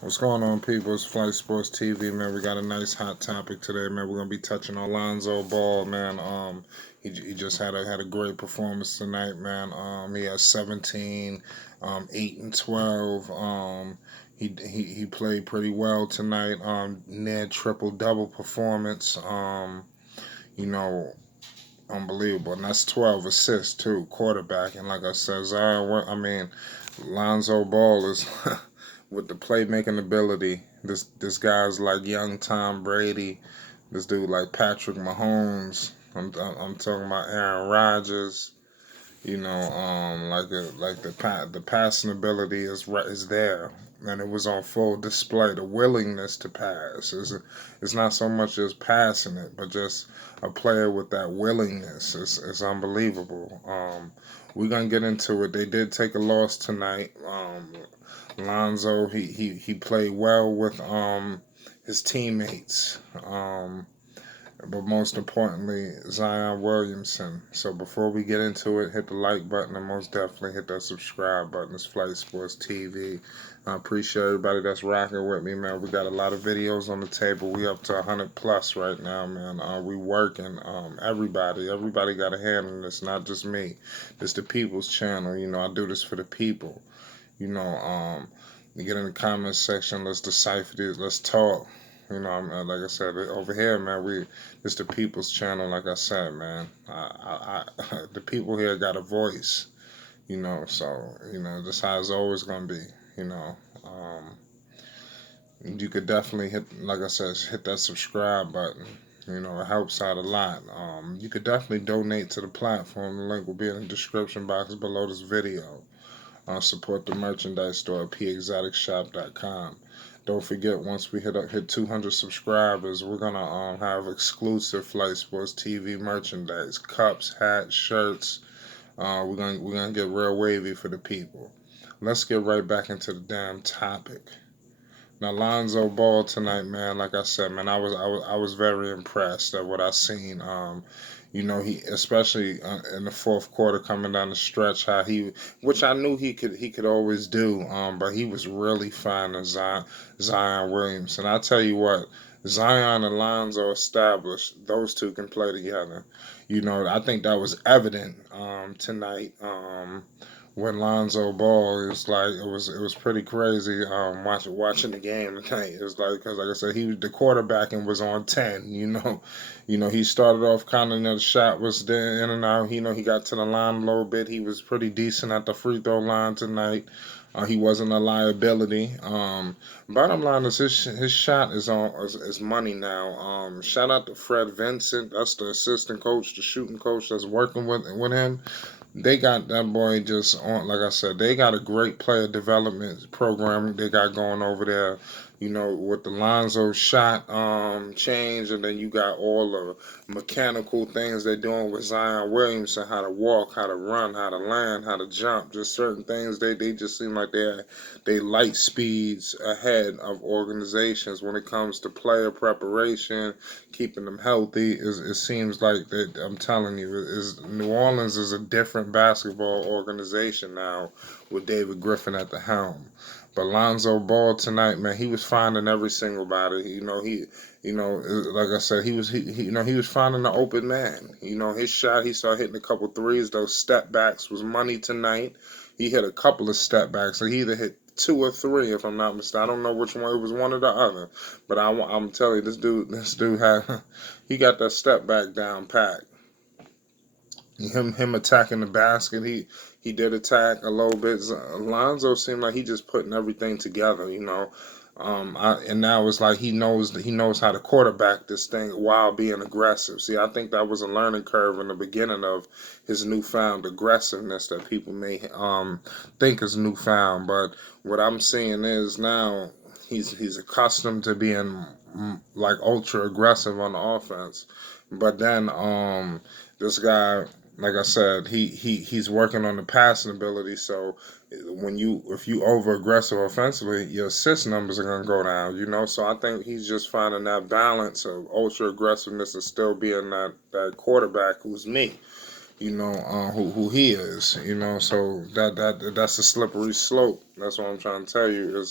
What's going on, people? It's Flight Sports TV, man. We got a nice hot topic today, man. We're gonna be touching on Lonzo Ball, man. He just had a great performance tonight, man. He has 17, 8 and 12. He played pretty well tonight. Near triple double performance. You know, Unbelievable, and that's 12 assists too, quarterback. And like I said, Lonzo Ball is with the playmaking ability. This guy's like young Tom Brady. This dude like Patrick Mahomes. I'm talking about Aaron Rodgers. The passing ability is there, and it was on full display. The willingness to pass is not so much as passing it, but just a player with that willingness is unbelievable. We're gonna get into it. They did take a loss tonight. Lonzo he played well with his teammates. But most importantly, Zion Williamson. So before we get into it, hit the like button and most definitely hit that subscribe button. It's Flight Sports TV. I appreciate everybody that's rocking with me, man. We got a lot of videos on the table. We up to 100 plus right now, man. We working. Everybody got a hand in this, not just me. It's the people's channel. I do this for the people. You know, you get in the comments section. Let's decipher this. Let's talk. Like I said, over here, man, it's the people's channel. Like I said, man, the people here got a voice. This how it's always gonna be. You know, um, you could definitely like I said, hit that subscribe button. It helps out a lot. You could definitely donate to the platform. The link will be in the description box below this video. Support the merchandise store at pexoticshop.com. Don't forget, once we hit 200 subscribers, we're gonna have exclusive Flight Sports TV merchandise, cups, hats, shirts. We're gonna get real wavy for the people. Let's get right back into the damn topic. Now, Lonzo Ball tonight, man. Like I said, man, I was very impressed at what I seen. He especially in the fourth quarter coming down the stretch, which I knew he could always do. But he was really finding Zion Williamson. I tell you what, Zion and Lonzo established those two can play together. I think that was evident tonight. When Lonzo Ball is like it was pretty crazy watching the game tonight. It's like because like I said, he was the quarterback and was on 10. He started off kind of the shot was there in and out. He got to the line a little bit. He was pretty decent at the free throw line tonight. He wasn't a liability. Bottom line is his shot is money now. Shout out to Fred Vincent. That's the assistant coach, the shooting coach that's working with him. They got that boy just on, like I said, they got a great player development program they got going over there, with the Lonzo shot change, and then you got all the mechanical things they're doing with Zion Williamson, how to walk, how to run, how to land, how to jump, just certain things they just seem like they light speeds ahead of organizations when it comes to player preparation, keeping them healthy. It seems like that. I'm telling you, is New Orleans is a different basketball organization now with David Griffin at the helm. But Lonzo Ball tonight, man, he was finding every single body. Like I said, he was finding the open man. His shot, he started hitting a couple threes. Those step backs was money tonight. He hit a couple of step backs. So he either hit two or three, if I'm not mistaken. I don't know which one. It was one or the other. But I'm telling you, this dude had, he got that step back down pat. Him attacking the basket, he did attack a little bit. Lonzo seemed like he just putting everything together, and now it's like he knows how to quarterback this thing while being aggressive. See, I think that was a learning curve in the beginning of his newfound aggressiveness that people may think is newfound, but what I'm seeing is now he's accustomed to being like ultra aggressive on the offense, but then this guy, like I said, he's working on the passing ability. So if you over aggressive offensively, your assist numbers are gonna go down. So I think he's just finding that balance of ultra aggressiveness and still being that quarterback who's me. Who he is. So that's a slippery slope. That's what I'm trying to tell you.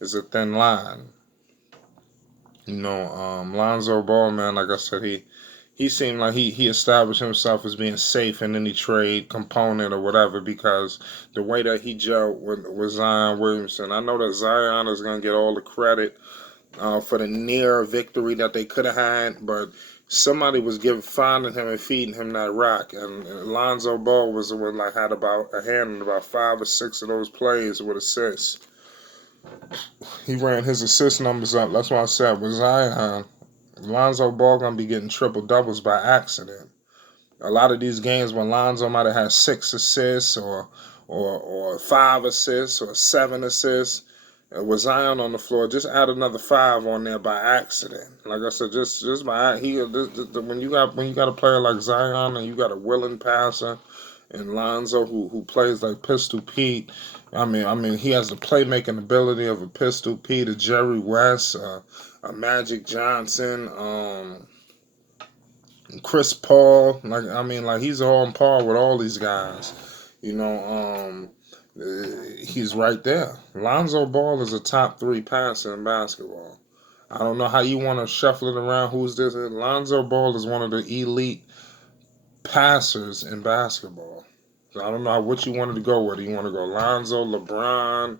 is a thin line. Lonzo Ball, man, like I said, he seemed like he established himself as being safe in any trade component or whatever because the way that he gelled with Zion Williamson. I know that Zion is going to get all the credit for the near victory that they could have had, but somebody was finding him and feeding him that rock, and Lonzo Ball was the one like had about a hand in about 5 or 6 of those plays with assists. He ran his assist numbers up. That's why I said with Zion, Lonzo Ball gonna be getting triple doubles by accident. A lot of these games when Lonzo might have had 6 assists or 5 assists or 7 assists, with Zion on the floor, just add another 5 on there by accident. Like I said, just by when you got a player like Zion and you got a willing passer and Lonzo who plays like Pistol Pete. I mean, he has the playmaking ability of a Pistol Pete, a Jerry West, a Magic Johnson, Chris Paul. Like he's on par with all these guys. You know, he's right there. Lonzo Ball is a top 3 passer in basketball. I don't know how you want to shuffle it around. Who's this? Lonzo Ball is one of the elite passers in basketball. So I don't know what you wanted to go with. You want to go Lonzo, LeBron,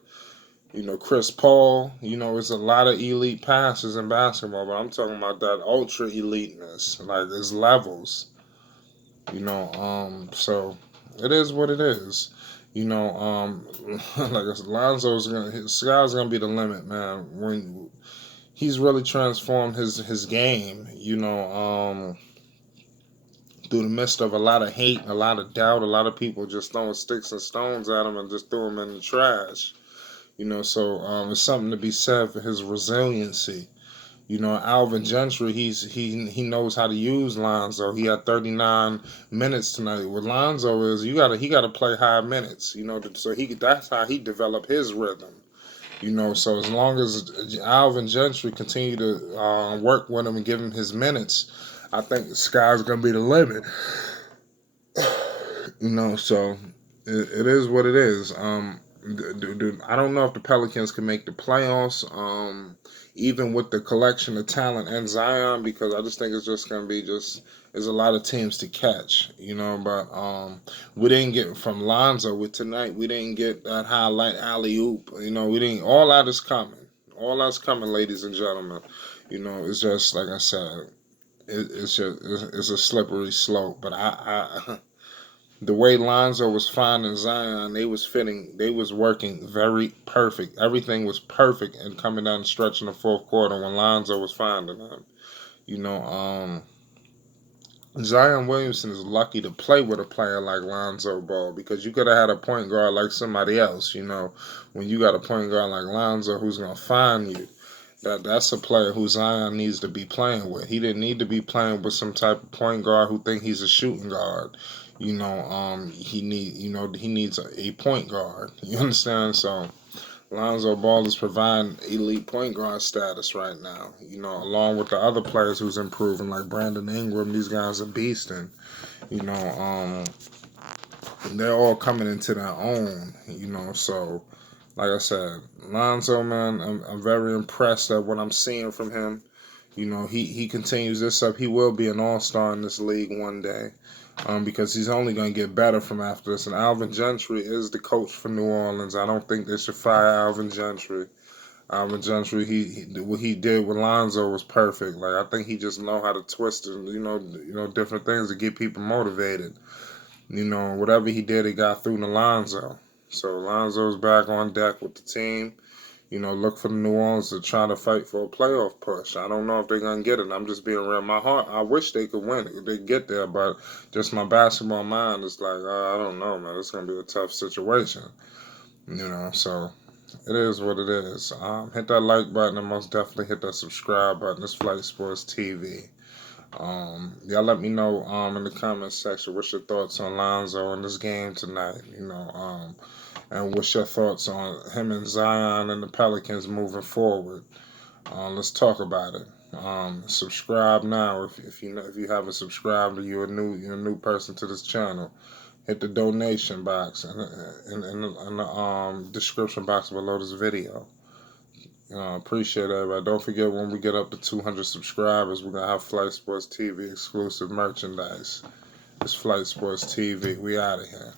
Chris Paul. It's a lot of elite passers in basketball, but I'm talking about that ultra eliteness. Like there's levels. So it is what it is. Like I said, his sky's gonna be the limit, man. When he's really transformed his game, through the midst of a lot of hate, a lot of doubt, a lot of people just throwing sticks and stones at him and just threw him in the trash. So it's something to be said for his resiliency. Alvin Gentry, he knows how to use Lonzo. He had 39 minutes tonight. What Lonzo is, he gotta play high minutes. So that's how he developed his rhythm. So as long as Alvin Gentry continue to work with him and give him his minutes, I think the sky's gonna be the limit. So it is what it is. I don't know if the Pelicans can make the playoffs, even with the collection of talent and Zion, because I just think it's just going to be there's a lot of teams to catch, but we didn't get from Lonzo with tonight. We didn't get that highlight alley oop. We didn't. All that is coming. All that's coming, ladies and gentlemen. It's just like I said. It's a slippery slope, but I the way Lonzo was finding Zion, they was working very perfect. Everything was perfect and coming down the stretch in the fourth quarter when Lonzo was finding them. You know, Zion Williamson is lucky to play with a player like Lonzo Ball because you could have had a point guard like somebody else. When you got a point guard like Lonzo who's gonna find you, that's a player who Zion needs to be playing with. He didn't need to be playing with some type of point guard who think he's a shooting guard. He needs a point guard. You understand? So Lonzo Ball is providing elite point guard status right now. Along with the other players who's improving, like Brandon Ingram. These guys are beasting. You know, um, they're all coming into their own. So like I said, Lonzo, man, I'm very impressed at what I'm seeing from him. He continues this up. He will be an all-star in this league one day, because he's only going to get better from after this. And Alvin Gentry is the coach for New Orleans. I don't think they should fire Alvin Gentry. Alvin Gentry, what he did with Lonzo was perfect. Like I think he just know how to twist and different things to get people motivated. Whatever he did, he got through to Lonzo. So Lonzo's back on deck with the team. Look for the New Orleans to try to fight for a playoff push. I don't know if they're gonna get it. I'm just being real. My heart, I wish they could win. They get there, but just my basketball mind is like, I don't know, man. It's gonna be a tough situation. So it is what it is. Hit that like button and most definitely hit that subscribe button. It's Flight Sports TV. Y'all let me know in the comment section what's your thoughts on Lonzo in this game tonight. And what's your thoughts on him and Zion and the Pelicans moving forward? Let's talk about it. Subscribe now if you haven't subscribed or you're a new person to this channel. Hit the donation box in the description box below this video. Appreciate everybody. Don't forget, when we get up to 200 subscribers, we're going to have Flight Sports TV exclusive merchandise. It's Flight Sports TV. We out of here.